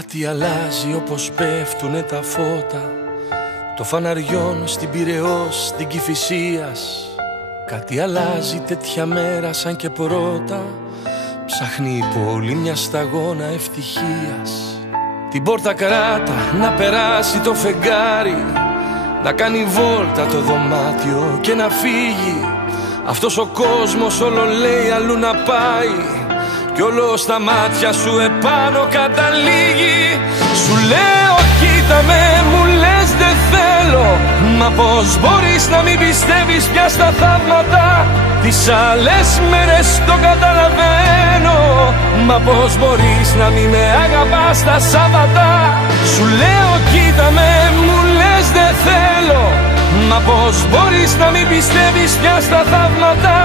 Κάτι αλλάζει όπως πέφτουνε τα φώτα το φαναριών στην Πειραιώς, στην Κηφισίας. Κάτι αλλάζει τέτοια μέρα σαν και πρώτα. Ψάχνει η πόλη μια σταγόνα ευτυχίας. Την πόρτα κράτα να περάσει το φεγγάρι, να κάνει βόλτα το δωμάτιο και να φύγει. Αυτός ο κόσμος όλο λέει αλλού να πάει κι όλο στα μάτια σου επάνω καταλήγει. Σου λέω κοίτα με, μου λες δεν θέλω. Μα πως μπορείς να μην πιστεύεις πια στα θαύματα? Τις άλλες μέρες το καταλαβαίνω. Μα πως μπορείς να μην με αγαπάς τα Σάββατα? Σου λέω κοίτα με, μου λες δεν θέλω. Μα πως μπορείς να μην πιστεύεις πια στα θαύματα?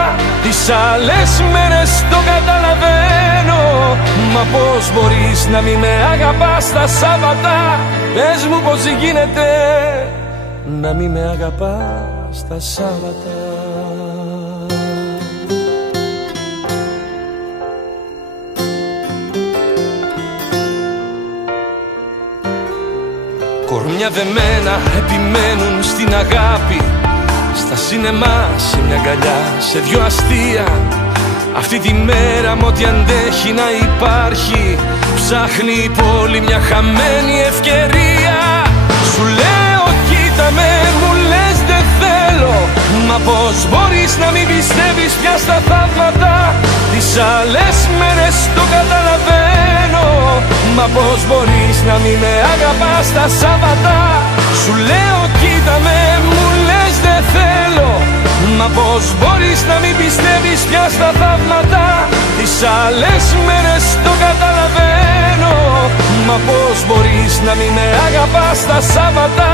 Τις άλλες μέρες το καταλαβαίνω. Μα πως μπορείς να μην με αγαπάς τα Σάββατα? Πες μου πως γίνεται να μην με αγαπάς τα Σάββατα. Κορμιά δεμένα επιμένουν στην αγάπη, στα σινεμά, σε μια αγκαλιά, σε δυο αστεία. Αυτή τη μέρα με ό,τι αντέχει να υπάρχει, ψάχνει η πόλη μια χαμένη ευκαιρία. Σου λέω κοίτα με, μου λες δεν θέλω. Μα πως μπορείς να μην πιστεύεις πια στα θαύματα? Τις άλλες μέρες το καταλαβαίνω. Μα πως μπορείς να μην με αγαπάς τα Σάββατα? Σου λέω κοίτα με, μου λες δεν θέλω. Μα πως μπορείς να μην πιστεύεις πια στα θαύματα? Τις άλλες μέρες το καταλαβαίνω. Μα πως μπορείς να μην με αγαπάς τα Σάββατα?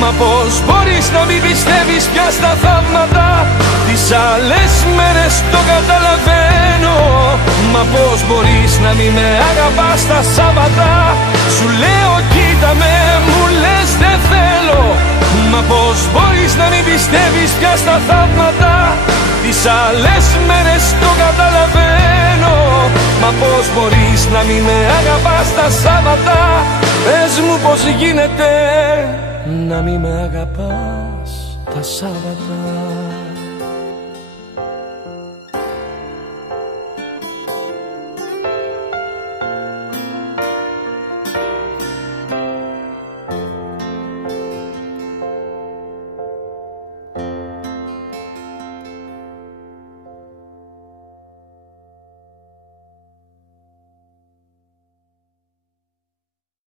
Μα πως μπορείς να μην πιστεύεις πια στα θαύματα? Τις άλλες μέρες το καταλαβαίνω. Μα πως μπορείς να μην με αγαπάς τα Σάββατα? Σου λέω κοίτα με, μου λες δεν θέλω. Μα πως μπορείς να μην πιστεύεις πια στα θαύματα? Τις άλλες μέρες το καταλαβαίνω. Μα πως μπορείς να μην με αγαπάς τα Σάββατα? Πες μου πως γίνεται να μην με αγαπάς τα Σάββατα.